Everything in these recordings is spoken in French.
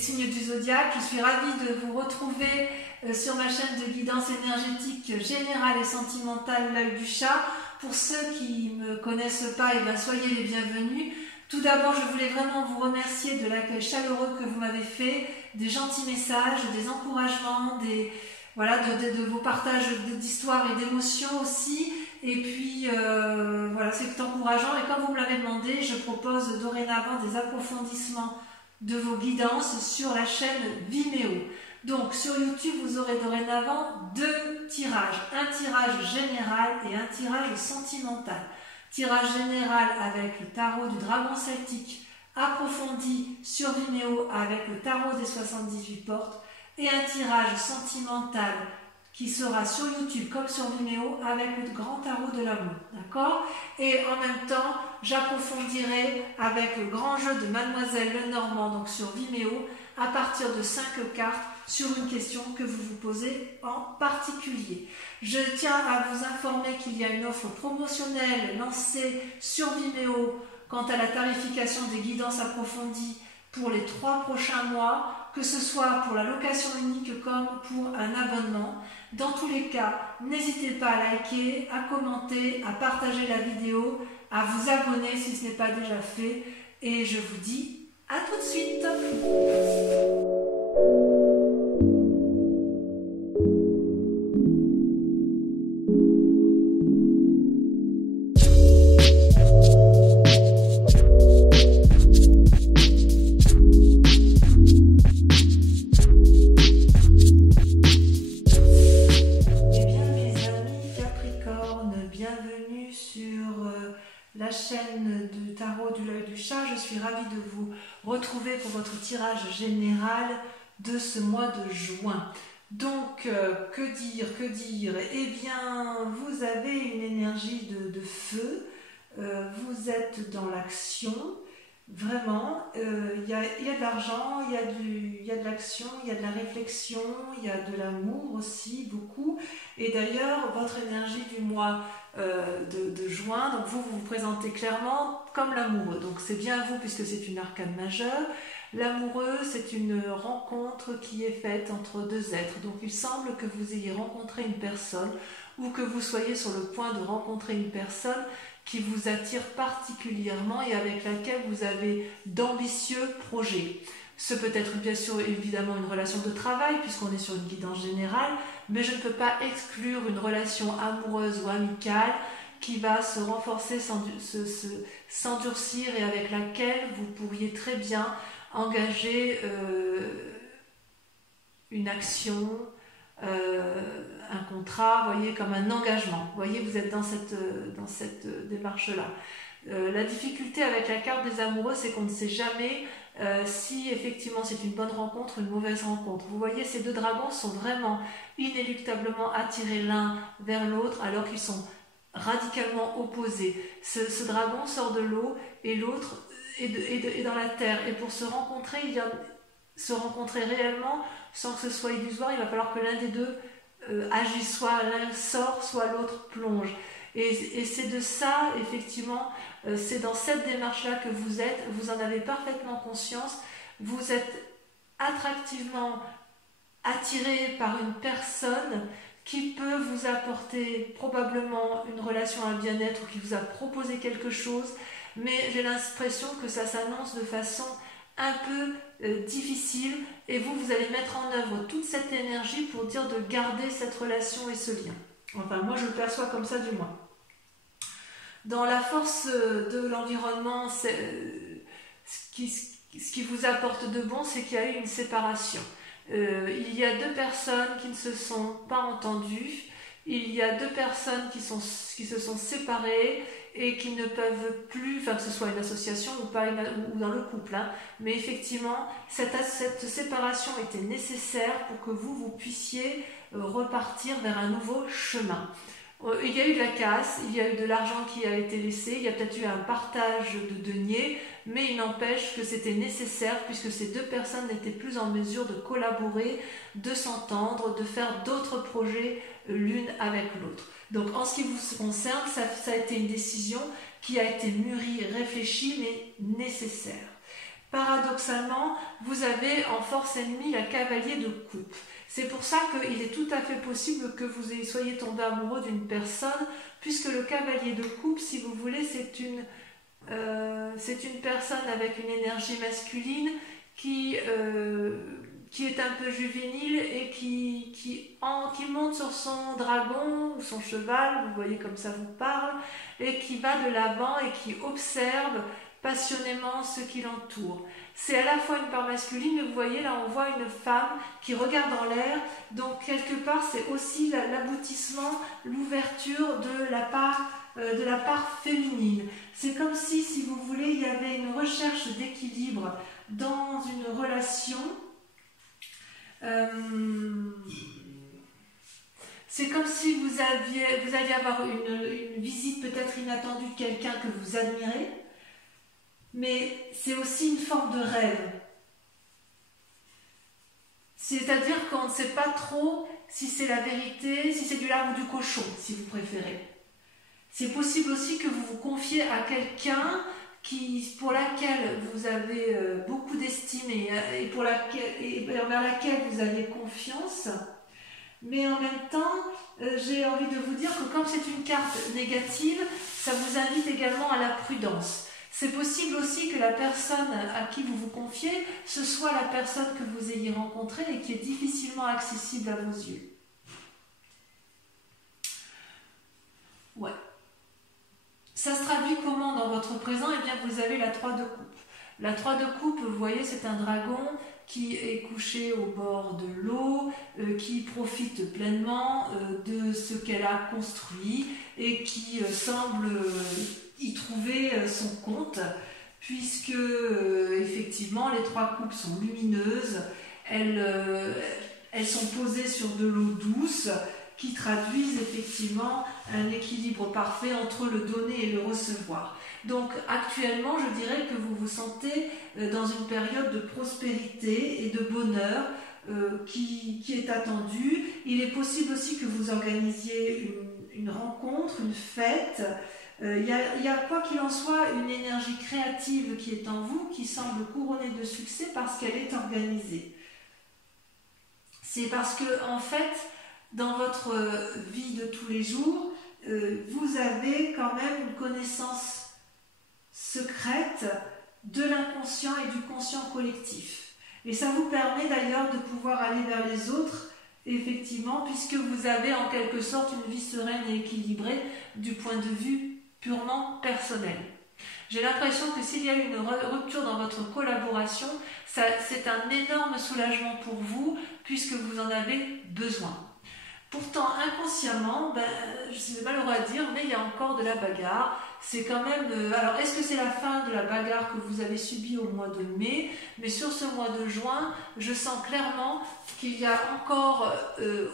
signes du zodiaque. Je suis ravie de vous retrouver sur ma chaîne de guidance énergétique générale et sentimentale, l'œil du chat. Pour ceux qui ne me connaissent pas, soyez les bienvenus. Tout d'abord, je voulais vraiment vous remercier de l'accueil chaleureux que vous m'avez fait, des gentils messages, des encouragements, de vos partages d'histoires et d'émotions aussi. Et puis, c'est encourageant. Et comme vous me l'avez demandé, je propose dorénavant des approfondissements de vos guidances sur la chaîne Vimeo. Donc, sur YouTube, vous aurez dorénavant 2 tirages. Un tirage général et un tirage sentimental. Tirage général avec le tarot du dragon celtique approfondi sur Vimeo avec le tarot des 78 portes. Et un tirage sentimental qui sera sur YouTube comme sur Vimeo avec le grand tarot de l'amour, d'accord? Et en même temps, j'approfondirai avec le grand jeu de Mademoiselle Lenormand, donc sur Vimeo, à partir de 5 cartes sur une question que vous vous posez en particulier. Je tiens à vous informer qu'il y a une offre promotionnelle lancée sur Vimeo quant à la tarification des guidances approfondies pour les 3 prochains mois, que ce soit pour la location unique comme pour un abonnement. Dans tous les cas, n'hésitez pas à liker, à commenter, à partager la vidéo, à vous abonner si ce n'est pas déjà fait. Et je vous dis à tout de suite. La chaîne du tarot de l'œil du chat, je suis ravie de vous retrouver pour votre tirage général de ce mois de juin. Donc, que dire? Eh bien, vous avez une énergie de feu, vous êtes dans l'action, vraiment, il y a de l'argent, il y a de l'action, il y a de la réflexion, il y a de l'amour aussi, beaucoup. Et d'ailleurs, votre énergie du mois de juin, donc vous vous présentez clairement comme l'amoureux, donc c'est bien vous puisque c'est une arcane majeure. L'amoureux, c'est une rencontre qui est faite entre 2 êtres, donc il semble que vous ayez rencontré une personne ou que vous soyez sur le point de rencontrer une personne qui vous attire particulièrement et avec laquelle vous avez d'ambitieux projets. Ce peut être bien sûr évidemment une relation de travail puisqu'on est sur une guidance générale, mais je ne peux pas exclure une relation amoureuse ou amicale qui va se renforcer, s'endurcir et avec laquelle vous pourriez très bien engager une action, un contrat, voyez, comme un engagement. Vous voyez, vous êtes dans cette démarche-là. La difficulté avec la carte des amoureux, c'est qu'on ne sait jamais si effectivement c'est une bonne rencontre ou une mauvaise rencontre. Vous voyez, ces 2 dragons sont vraiment inéluctablement attirés l'un vers l'autre alors qu'ils sont radicalement opposés. Ce dragon sort de l'eau et l'autre est dans la terre. Et pour se rencontrer réellement, sans que ce soit illusoire, il va falloir que l'un des 2 agisse, soit l'un sort, soit l'autre plonge. Et c'est de ça, effectivement, c'est dans cette démarche-là que vous êtes, vous en avez parfaitement conscience, vous êtes attractivement attiré par une personne qui peut vous apporter probablement une relation à bien-être ou qui vous a proposé quelque chose, mais j'ai l'impression que ça s'annonce de façon un peu difficile et vous allez mettre en œuvre toute cette énergie pour dire de garder cette relation et ce lien. Enfin, moi je le perçois comme ça du moins. Dans la force de l'environnement, ce qui vous apporte de bon, c'est qu'il y a eu une séparation. Il y a 2 personnes qui ne se sont pas entendues, il y a 2 personnes qui se sont séparées et qui ne peuvent plus, enfin que ce soit une association ou pas ou dans le couple, hein, mais effectivement cette séparation était nécessaire pour que vous puissiez repartir vers un nouveau chemin. Il y a eu de la casse, il y a eu de l'argent qui a été laissé, il y a peut-être eu un partage de deniers, mais il n'empêche que c'était nécessaire puisque ces 2 personnes n'étaient plus en mesure de collaborer, de s'entendre, de faire d'autres projets l'une avec l'autre. Donc en ce qui vous concerne, ça a été une décision qui a été mûrie, réfléchie, mais nécessaire. paradoxalement, vous avez en force ennemie la cavalier de coupe. C'est pour ça qu'il est tout à fait possible que vous soyez tombé amoureux d'une personne, puisque le cavalier de coupe, si vous voulez, c'est une personne avec une énergie masculine qui est un peu juvénile et qui monte sur son dragon ou son cheval, vous voyez comme ça vous parle, et qui va de l'avant et qui observe passionnément ce qui l'entoure. C'est à la fois une part masculine, mais vous voyez là on voit une femme qui regarde en l'air, donc quelque part c'est aussi l'aboutissement, l'ouverture de la part féminine. C'est comme si vous voulez, il y avait une recherche d'équilibre dans une relation. C'est comme si vous alliez avoir une visite peut-être inattendue de quelqu'un que vous admirez, mais c'est aussi une forme de rêve. C'est-à-dire qu'on ne sait pas trop si c'est la vérité, si c'est du lard ou du cochon, si vous préférez. C'est possible aussi que vous vous confiez à quelqu'un pour laquelle vous avez beaucoup d'estime et envers laquelle vous avez confiance. Mais en même temps, j'ai envie de vous dire que comme c'est une carte négative, ça vous invite également à la prudence. C'est possible aussi que la personne à qui vous vous confiez, ce soit la personne que vous ayez rencontrée et qui est difficilement accessible à vos yeux. Ouais. Ça se traduit comment dans votre présent? Eh bien, vous avez la 3 de coupe. La 3 de coupe, vous voyez, c'est un dragon qui est couché au bord de l'eau, qui profite pleinement de ce qu'elle a construit et qui semble y trouver son compte, puisque effectivement les 3 coupes sont lumineuses, elles sont posées sur de l'eau douce, qui traduisent effectivement un équilibre parfait entre le donner et le recevoir. Donc actuellement, je dirais que vous vous sentez dans une période de prospérité et de bonheur qui est attendue. Il est possible aussi que vous organisiez une rencontre, une fête. Il y a quoi qu'il en soit une énergie créative qui est en vous, qui semble couronnée de succès parce qu'elle est organisée. C'est parce que en fait, dans votre vie de tous les jours, vous avez quand même une connaissance secrète de l'inconscient et du conscient collectif. Et ça vous permet d'ailleurs de pouvoir aller vers les autres, effectivement, puisque vous avez en quelque sorte une vie sereine et équilibrée du point de vue purement personnel. J'ai l'impression que s'il y a une rupture dans votre collaboration, c'est un énorme soulagement pour vous, puisque vous en avez besoin. Pourtant, inconsciemment, c'est malheureux à dire, mais il y a encore de la bagarre. C'est quand même... alors, est-ce que c'est la fin de la bagarre que vous avez subie au mois de mai? Mais sur ce mois de juin, je sens clairement qu'il y a encore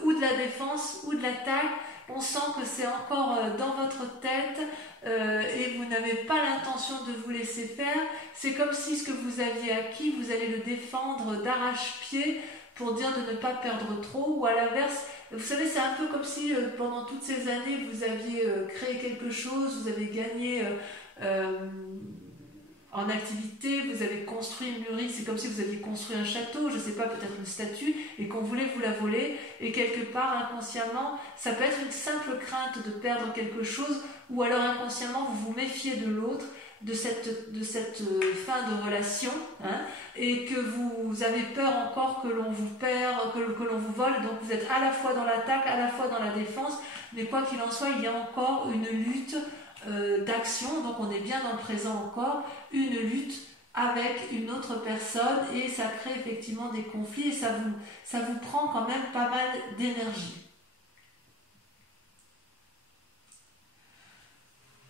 ou de la défense ou de l'attaque. On sent que c'est encore dans votre tête et vous n'avez pas l'intention de vous laisser faire. C'est comme si ce que vous aviez acquis, vous allez le défendre d'arrache-pied pour dire de ne pas perdre trop, ou à l'inverse, vous savez, c'est un peu comme si pendant toutes ces années, vous aviez créé quelque chose, vous avez gagné en activité, vous avez construit une mûrie, c'est comme si vous aviez construit un château, je ne sais pas, peut-être une statue, et qu'on voulait vous la voler, et quelque part, inconsciemment, ça peut être une simple crainte de perdre quelque chose, ou alors inconsciemment, vous vous méfiez de l'autre, de cette fin de relation, hein, et que vous avez peur encore que l'on vous perd, que l'on vous vole, donc vous êtes à la fois dans l'attaque, à la fois dans la défense, mais quoi qu'il en soit, il y a encore une lutte d'action, donc on est bien dans le présent encore, une lutte avec une autre personne, et ça crée effectivement des conflits, et ça vous prend quand même pas mal d'énergie.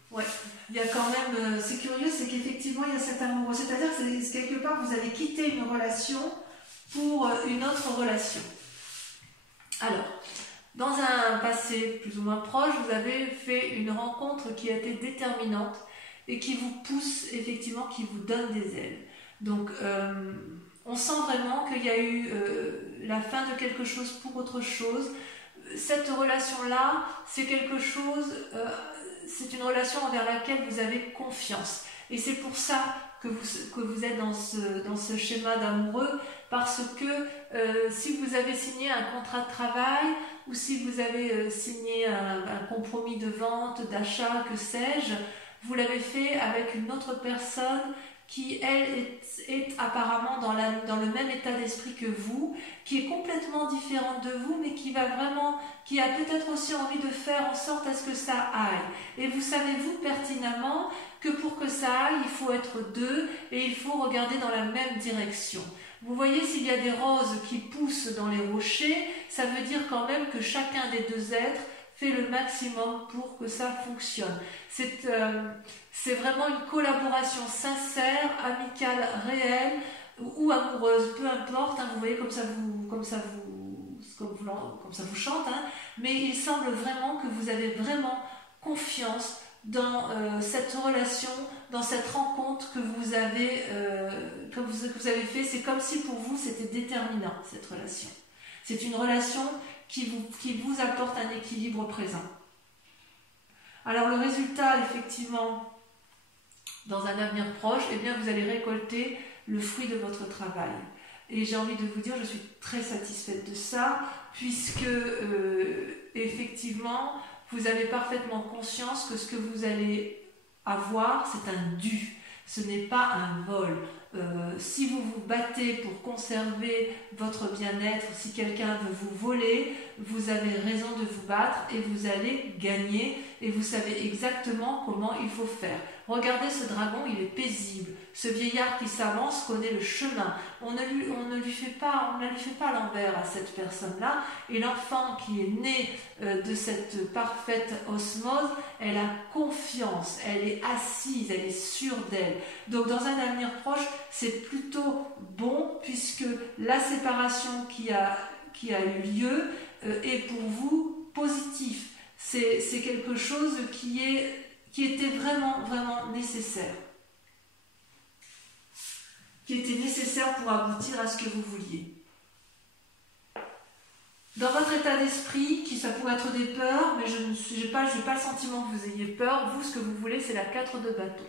Ouais, il y a quand même, c'est curieux, c'est qu'effectivement il y a cet amour, c'est-à-dire que quelque part vous avez quitté une relation pour une autre relation. Alors, dans un passé plus ou moins proche, vous avez fait une rencontre qui a été déterminante et qui vous pousse effectivement, qui vous donne des ailes. Donc, on sent vraiment qu'il y a eu la fin de quelque chose pour autre chose. Cette relation-là, c'est quelque chose... c'est une relation envers laquelle vous avez confiance. Et c'est pour ça que vous êtes dans ce schéma d'amoureux, parce que si vous avez signé un contrat de travail ou si vous avez signé un compromis de vente, d'achat, que sais-je, vous l'avez fait avec une autre personne qui, elle, est apparemment dans le même état d'esprit que vous, qui est complètement différente de vous, mais qui a peut-être aussi envie de faire en sorte à ce que ça aille. Et vous savez, vous, pertinemment, que pour que ça aille, il faut être deux et il faut regarder dans la même direction. Vous voyez, s'il y a des roses qui poussent dans les rochers, ça veut dire quand même que chacun des deux êtres fait le maximum pour que ça fonctionne. C'est vraiment une collaboration sincère, amicale, réelle ou amoureuse, peu importe, hein, vous voyez comme ça vous chante, hein, mais il semble vraiment que vous avez vraiment confiance dans cette relation, dans cette rencontre que vous avez fait. C'est comme si pour vous c'était déterminant, cette relation. C'est une relation qui vous apporte un équilibre présent. Alors le résultat, effectivement, dans un avenir proche, eh bien vous allez récolter le fruit de votre travail. Et j'ai envie de vous dire, je suis très satisfaite de ça, puisque effectivement, vous avez parfaitement conscience que ce que vous allez avoir, c'est un dû. Ce n'est pas un vol. Si vous vous battez pour conserver votre bien-être, si quelqu'un veut vous voler, vous avez raison de vous battre et vous allez gagner et vous savez exactement comment il faut faire. Regardez ce dragon, il est paisible. Ce vieillard qui s'avance connaît le chemin. On ne lui fait pas l'envers à cette personne-là. Et l'enfant qui est né de cette parfaite osmose, elle a confiance, elle est assise, elle est sûre d'elle. Donc dans un avenir proche, c'est plutôt bon puisque la séparation qui a eu lieu est pour vous positif. C'est quelque chose qui était vraiment, vraiment nécessaire. Qui était nécessaire pour aboutir à ce que vous vouliez. Dans votre état d'esprit, ça pourrait être des peurs, mais je n'ai pas le sentiment que vous ayez peur. Vous, ce que vous voulez, c'est la 4 de bâton.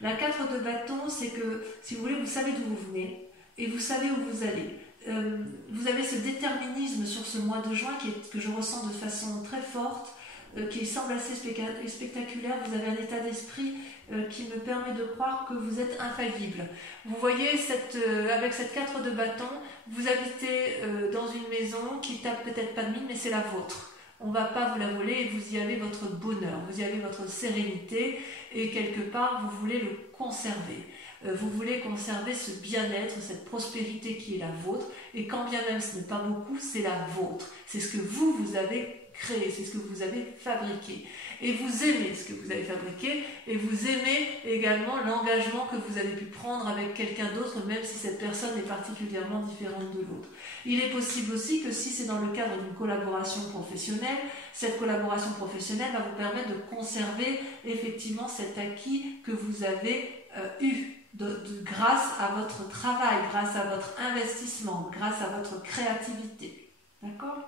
La 4 de bâton, c'est que, si vous voulez, vous savez d'où vous venez et vous savez où vous allez. Vous avez ce déterminisme sur ce mois de juin que je ressens de façon très forte, qui semble assez spectaculaire. Vous avez un état d'esprit qui me permet de croire que vous êtes infaillible. Vous voyez, avec cette 4 de bâton, vous habitez dans une maison qui tape peut-être pas de mine, mais c'est la vôtre. On ne va pas vous la voler et vous y avez votre bonheur, vous y avez votre sérénité et quelque part, vous voulez le conserver. Vous voulez conserver ce bien-être, cette prospérité qui est la vôtre et quand bien même ce n'est pas beaucoup, c'est la vôtre. C'est ce que vous avez créé, c'est ce que vous avez fabriqué. Et vous aimez ce que vous avez fabriqué et vous aimez également l'engagement que vous avez pu prendre avec quelqu'un d'autre, même si cette personne est particulièrement différente de l'autre. Il est possible aussi que si c'est dans le cadre d'une collaboration professionnelle, cette collaboration professionnelle va vous permettre de conserver effectivement cet acquis que vous avez eu grâce à votre travail, grâce à votre investissement, grâce à votre créativité. D'accord ?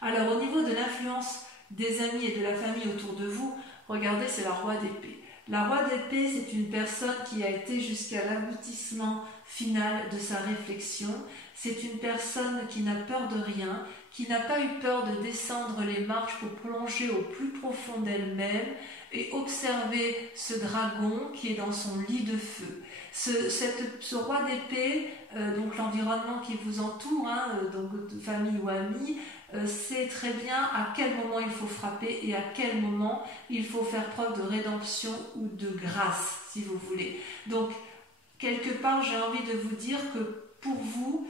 Alors au niveau de l'influence des amis et de la famille autour de vous, regardez, c'est la roi d'épée. La roi d'épée, c'est une personne qui a été jusqu'à l'aboutissement final de sa réflexion. C'est une personne qui n'a peur de rien, qui n'a pas eu peur de descendre les marches pour plonger au plus profond d'elle-même et observer ce dragon qui est dans son lit de feu. Ce roi d'épée, donc l'environnement qui vous entoure, donc de famille ou amis, sait très bien à quel moment il faut frapper et à quel moment il faut faire preuve de rédemption ou de grâce, si vous voulez. Donc, quelque part, j'ai envie de vous dire que pour vous,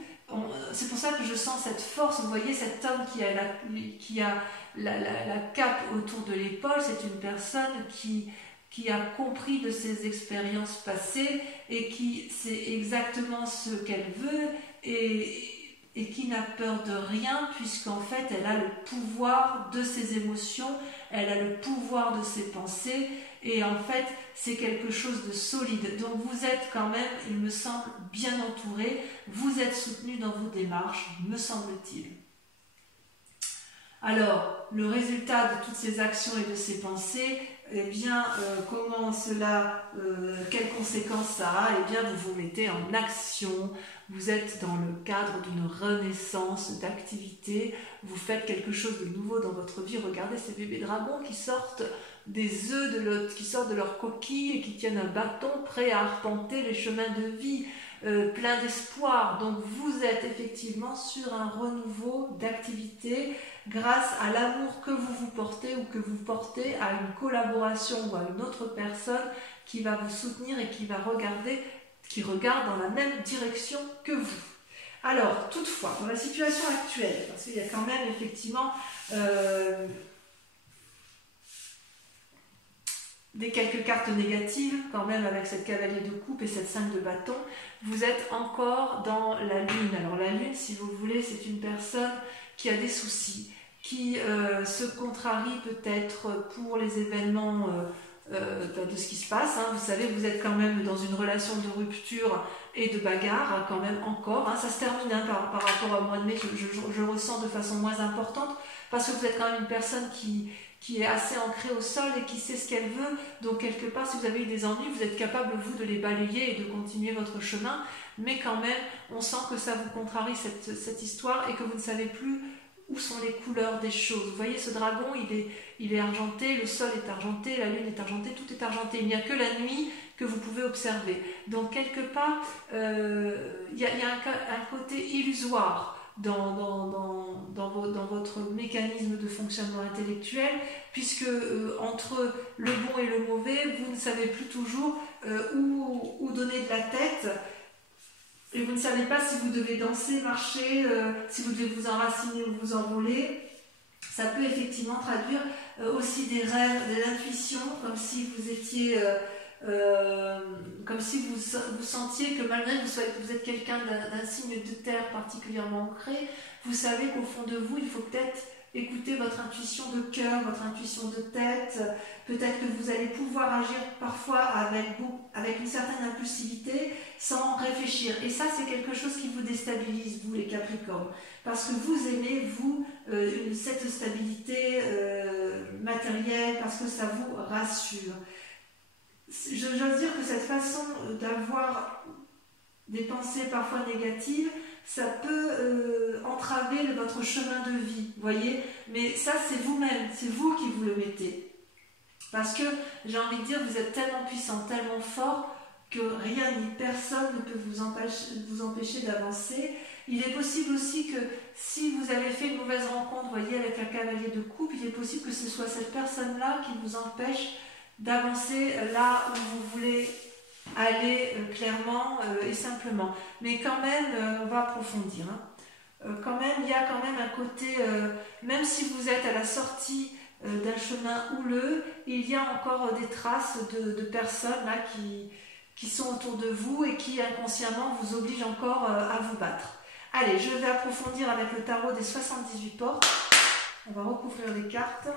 c'est pour ça que je sens cette force. Vous voyez, cet homme qui a la cape autour de l'épaule, c'est une personne qui a compris de ses expériences passées et qui sait exactement ce qu'elle veut et qui n'a peur de rien puisqu'en fait elle a le pouvoir de ses émotions, elle a le pouvoir de ses pensées et en fait c'est quelque chose de solide. Donc vous êtes quand même, il me semble, bien entouré, vous êtes soutenu dans vos démarches, me semble-t-il. Alors, le résultat de toutes ces actions et de ces pensées, eh bien, comment cela, quelles conséquences ça a? Eh bien, vous vous mettez en action, vous êtes dans le cadre d'une renaissance d'activité, vous faites quelque chose de nouveau dans votre vie. Regardez ces bébés dragons qui sortent des œufs, qui sortent de leur coquille et qui tiennent un bâton prêt à arpenter les chemins de vie, plein d'espoir. Donc, vous êtes effectivement sur un renouveau d'activité, grâce à l'amour que vous vous portez ou que vous portez à une collaboration ou à une autre personne qui va vous soutenir et qui regarde dans la même direction que vous. Alors, toutefois, dans la situation actuelle, parce qu'il y a quand même effectivement quelques cartes négatives, quand même avec cette cavalier de coupe et cette 5 de bâton, vous êtes encore dans la lune. Alors la lune, si vous voulez, c'est une personne qui a des soucis, qui se contrarie peut-être pour les événements de ce qui se passe. Vous savez, vous êtes quand même dans une relation de rupture et de bagarre, quand même encore. Ça se termine par rapport au mois de mai, je ressens de façon moins importante, parce que vous êtes quand même une personne qui est assez ancrée au sol et qui sait ce qu'elle veut. Donc quelque part, si vous avez eu des ennuis, vous êtes capable, vous, de les balayer et de continuer votre chemin. Mais quand même, on sent que ça vous contrarie, cette histoire, et que vous ne savez plus où sont les couleurs des choses. Vous voyez, ce dragon, il est argenté, le sol est argenté, la lune est argentée, tout est argenté. Il n'y a que la nuit que vous pouvez observer. Donc, quelque part, il y a un côté illusoire dans votre mécanisme de fonctionnement intellectuel, puisque entre le bon et le mauvais, vous ne savez plus toujours où donner de la tête. Et vous ne savez pas si vous devez danser, marcher, si vous devez vous enraciner ou vous envoler. Ça peut effectivement traduire aussi des rêves, des intuitions, comme si vous étiez, comme si vous sentiez que malgré que vous êtes quelqu'un d'un signe de terre particulièrement ancré, vous savez qu'au fond de vous, il faut peut-être écouter votre intuition de cœur, votre intuition de tête. Peut-être que vous allez pouvoir agir parfois avec une certaine impulsivité sans réfléchir. Et ça, c'est quelque chose qui vous déstabilise, vous les Capricornes. Parce que vous aimez, vous, cette stabilité matérielle, parce que ça vous rassure. J'ose dire que cette façon d'avoir des pensées parfois négatives, ça peut entraver votre chemin de vie, voyez. Mais ça, c'est vous-même, c'est vous qui vous le mettez. Parce que, j'ai envie de dire, vous êtes tellement puissant, tellement fort, que rien ni personne ne peut vous empêcher d'avancer. Il est possible aussi que, si vous avez fait une mauvaise rencontre, voyez, avec un cavalier de coupe, il est possible que ce soit cette personne-là qui vous empêche d'avancer là où vous voulez aller clairement et simplement. Mais quand même, on va approfondir. Quand même, il y a quand même un côté, même si vous êtes à la sortie d'un chemin houleux, il y a encore des traces de personnes là qui sont autour de vous et qui inconsciemment vous obligent encore à vous battre. Allez, je vais approfondir avec le tarot des 78 portes. On va recouvrir les cartes.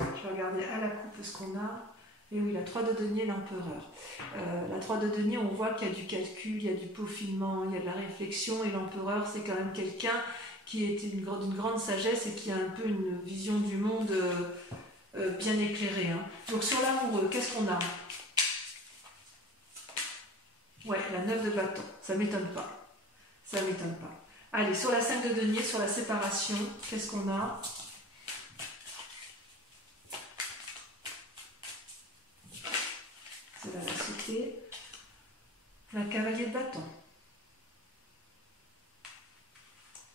Je vais regarder à la coupe ce qu'on a. Et oui, la 3 de denier, l'empereur. La 3 de denier, on voit qu'il y a du calcul, il y a du peaufinement, il y a de la réflexion. Et l'empereur, c'est quand même quelqu'un qui est d'une grande sagesse et qui a un peu une vision du monde bien éclairée. Donc sur l'amoureux, qu'est-ce qu'on a? Ouais, la 9 de bâton. Ça ne m'étonne pas. Ça ne m'étonne pas. Allez, sur la 5 de denier, sur la séparation, qu'est-ce qu'on a? C'est la cité. La cavalier de bâton.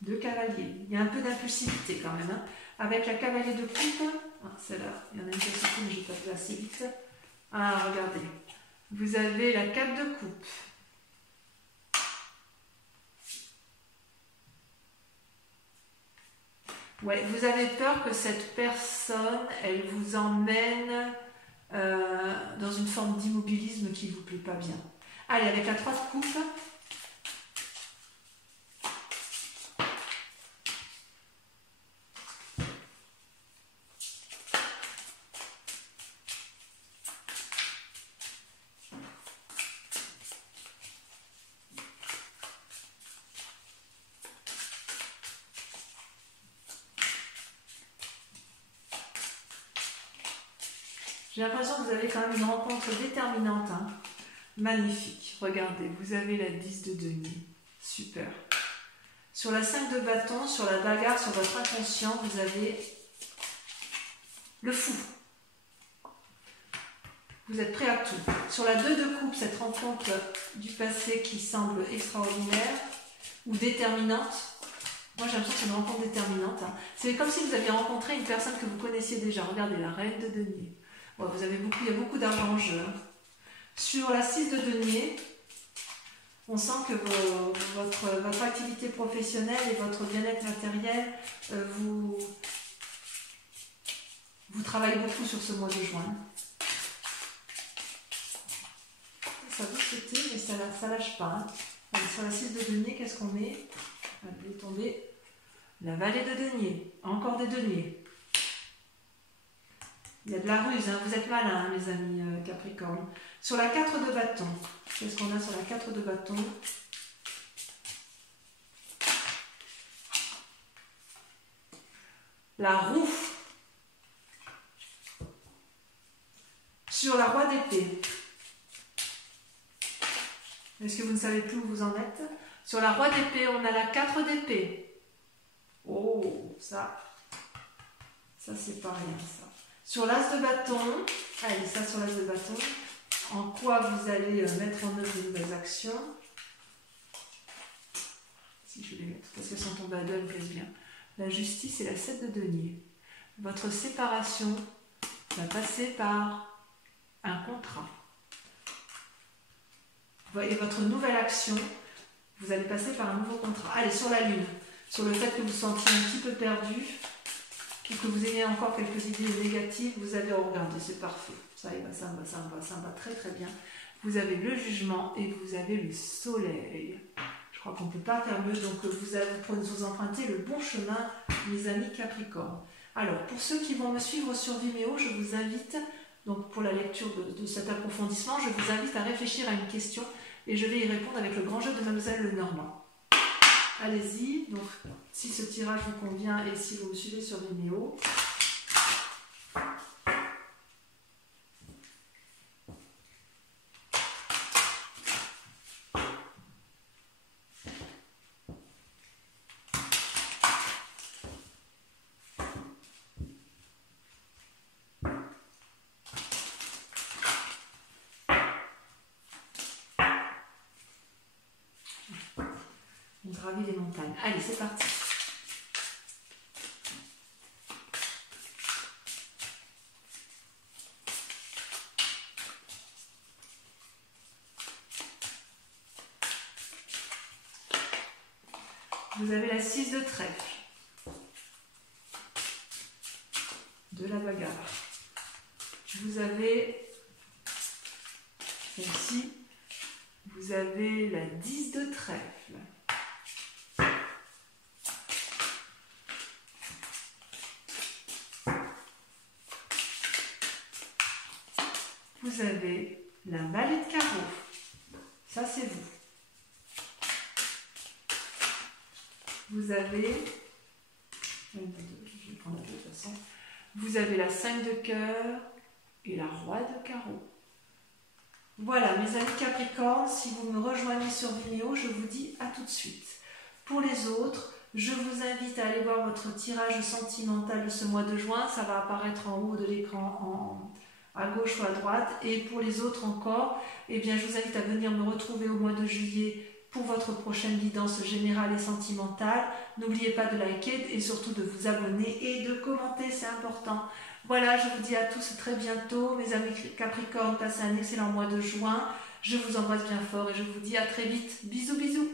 2 cavaliers. Il y a un peu d'impulsivité quand même. Avec la cavalier de coupe, celle-là, il y en a une qui est sortie, mais je vais pas faire assez vite. Regardez. Vous avez la 4 de coupe. Ouais, vous avez peur que cette personne, elle vous emmène dans une forme d'immobilisme qui ne vous plaît pas bien. Allez, avec la 3 de coupe. J'ai l'impression que vous avez quand même une rencontre déterminante. Hein. Magnifique. Regardez, vous avez la 10 de denier. Super. Sur la 5 de bâton, sur la bagarre, sur votre inconscient, vous avez le fou. Vous êtes prêt à tout. Sur la 2 de coupe, cette rencontre du passé qui semble extraordinaire ou déterminante. Moi, j'ai l'impression que c'est une rencontre déterminante. Hein. C'est comme si vous aviez rencontré une personne que vous connaissiez déjà. Regardez, la reine de denier. Ouais, il y a beaucoup d'argent en jeu. Hein. Sur la 6 de denier, on sent que votre activité professionnelle et votre bien-être matériel, vous travaillez beaucoup sur ce mois de juin. Ça vous sauter, mais ça ne lâche pas. Hein. Allez, sur la 6 de denier, qu'est-ce qu'on met? Allez, tomber. La vallée de denier. Encore des deniers. Il y a de la ruse, hein. Vous êtes malins, hein, mes amis Capricorne. Sur la 4 de bâton, qu'est-ce qu'on a sur la 4 de bâton? La roue. Sur la roi d'épée. Est-ce que vous ne savez plus où vous en êtes? Sur la roi d'épée, on a la 4 d'épée. Oh, ça c'est pas rien, ça. Sur l'as de bâton, allez, ça sur l'as de bâton, en quoi vous allez mettre en œuvre de nouvelles actions. Si je vais les mettre, parce qu'elles sont tombées à deux, elles me plaisent bien. La justice et la 7 de denier. Votre séparation va passer par un contrat. Et votre nouvelle action, vous allez passer par un nouveau contrat. Allez, sur la lune, sur le fait que vous vous sentiez un petit peu perdu, que vous ayez encore quelques idées négatives, vous allez regarder, c'est parfait. Ça y va, ça me va très très bien. Vous avez le jugement et vous avez le soleil. Je crois qu'on ne peut pas faire mieux, donc vous empruntez le bon chemin, mes amis Capricorne. Alors, pour ceux qui vont me suivre sur Vimeo, je vous invite, donc pour la lecture de cet approfondissement, je vous invite à réfléchir à une question et je vais y répondre avec le grand jeu de Mademoiselle Lenormand. Allez-y, donc si ce tirage vous convient et si vous me suivez sur Vimeo. On gravit les montagnes. Allez, c'est parti. Vous avez la 6 de trèfle, de la bagarre. Vous avez celle-ci, vous avez la 10 de trèfle. Vous avez la vallée de carreau. Ça, c'est vous. Vous avez, je vais prendre de toute façon, vous avez la 5 de cœur et la roi de carreau. Voilà, mes amis Capricorne, si vous me rejoignez sur Vimeo, je vous dis à tout de suite. Pour les autres, je vous invite à aller voir votre tirage sentimental de ce mois de juin. Ça va apparaître en haut de l'écran à gauche ou à droite. Et pour les autres encore, eh bien, je vous invite à venir me retrouver au mois de juillet pour votre prochaine guidance générale et sentimentale. N'oubliez pas de liker et surtout de vous abonner et de commenter, c'est important. Voilà, je vous dis à tous très bientôt. Mes amis Capricorne, passez un excellent mois de juin. Je vous embrasse bien fort et je vous dis à très vite. Bisous, bisous.